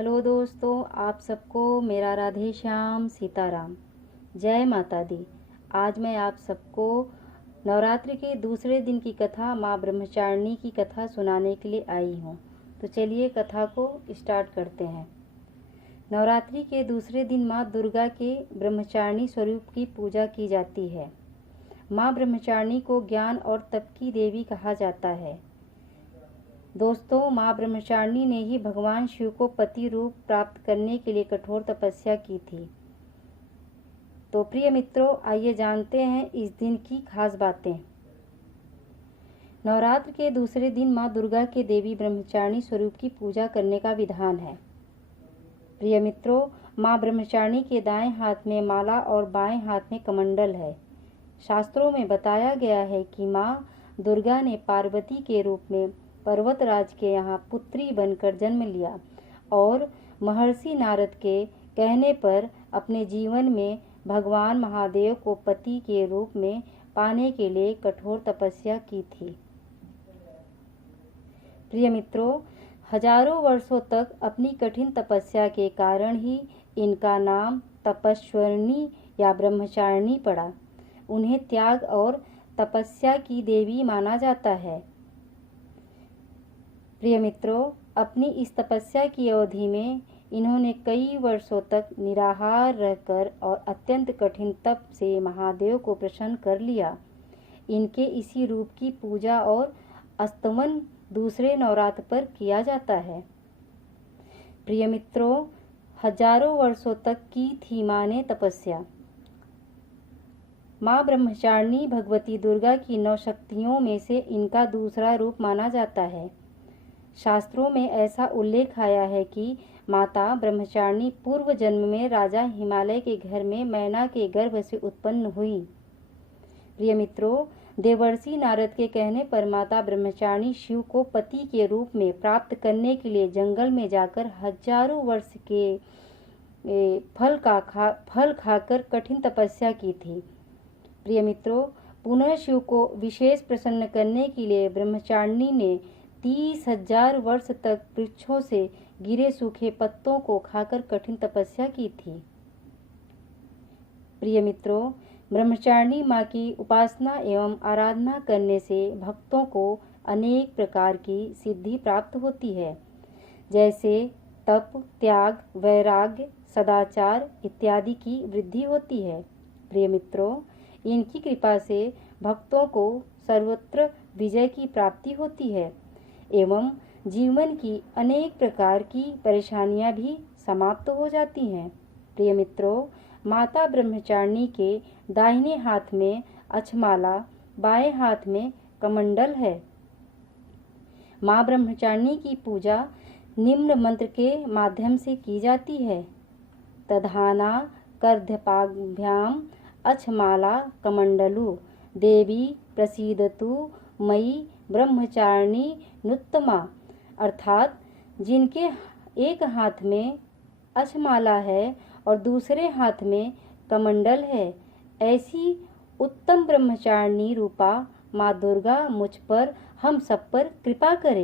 Hello दोस्तों, आप सबको मेरा राधे श्याम सीताराम। जय माता दी। आज मैं आप सबको नवरात्रि के दूसरे दिन की कथा माँ ब्रह्मचारिणी की कथा सुनाने के लिए आई हूँ। तो चलिए कथा को स्टार्ट करते हैं। नवरात्रि के दूसरे दिन माँ दुर्गा के ब्रह्मचारिणी स्वरूप की पूजा की जाती है। माँ ब्रह्मचारिणी को ज्ञान और तप की देवी कहा जाता है। दोस्तों, माँ ब्रह्मचारिणी ने ही भगवान शिव को पति रूप प्राप्त करने के लिए कठोर तपस्या की थी। तो प्रिय मित्रों, आइए जानते हैं इस दिन की खास बातें। नवरात्र के दूसरे दिन माँ दुर्गा के देवी ब्रह्मचारिणी स्वरूप की पूजा करने का विधान है। प्रिय मित्रों, माँ ब्रह्मचारिणी के दाएं हाथ में माला और बाएं हाथ में कमंडल है। शास्त्रों में बताया गया है कि माँ दुर्गा ने पार्वती के रूप में पर्वतराज के यहाँ पुत्री बनकर जन्म लिया और महर्षि नारद के कहने पर अपने जीवन में भगवान महादेव को पति के रूप में पाने के लिए कठोर तपस्या की थी। प्रिय मित्रों, हजारों वर्षों तक अपनी कठिन तपस्या के कारण ही इनका नाम तपस्विनी या ब्रह्मचारिणी पड़ा। उन्हें त्याग और तपस्या की देवी माना जाता है। प्रिय मित्रों, अपनी इस तपस्या की अवधि में इन्होंने कई वर्षों तक निराहार रहकर और अत्यंत कठिन तप से महादेव को प्रसन्न कर लिया। इनके इसी रूप की पूजा और स्तवन दूसरे नवरात्र पर किया जाता है। प्रिय मित्रों, हजारों वर्षों तक की थी माँ ने तपस्या। माँ ब्रह्मचारिणी भगवती दुर्गा की 9 शक्तियों में से इनका दूसरा रूप माना जाता है। शास्त्रों में ऐसा उल्लेख आया है कि माता ब्रह्मचारिणी पूर्व जन्म में राजा हिमालय के घर में मैना के गर्भ से उत्पन्न हुई। प्रिय मित्रों, देवर्षि नारद के कहने पर माता ब्रह्मचारिणी शिव को पति के रूप में प्राप्त करने के लिए जंगल में जाकर हजारों वर्ष के फल खाकर कठिन तपस्या की थी। प्रिय मित्रों, पुनः शिव को विशेष प्रसन्न करने के लिए ब्रह्मचारिणी ने 30,000 वर्ष तक वृक्षों से गिरे सूखे पत्तों को खाकर कठिन तपस्या की थी। प्रिय मित्रों, ब्रह्मचारिणी माँ की उपासना एवं आराधना करने से भक्तों को अनेक प्रकार की सिद्धि प्राप्त होती है, जैसे तप, त्याग, वैराग्य, सदाचार इत्यादि की वृद्धि होती है। प्रिय मित्रों, इनकी कृपा से भक्तों को सर्वत्र विजय की प्राप्ति होती है एवं जीवन की अनेक प्रकार की परेशानियां भी समाप्त हो जाती हैं। प्रिय मित्रों, माता ब्रह्मचारिणी के दाहिने हाथ में अक्षमाला, बाएं हाथ में कमंडल है। माँ ब्रह्मचारिणी की पूजा निम्न मंत्र के माध्यम से की जाती है। तधाना कर्धपाभ्याम अक्षमाला कमंडलु देवी प्रसीदतु मयि ब्रह्मचारिणी नुत्तमा। अर्थात जिनके एक हाथ में अक्षमाला है और दूसरे हाथ में कमंडल है, ऐसी उत्तम ब्रह्मचारिणी रूपा माँ दुर्गा मुझ पर हम सब पर कृपा करें।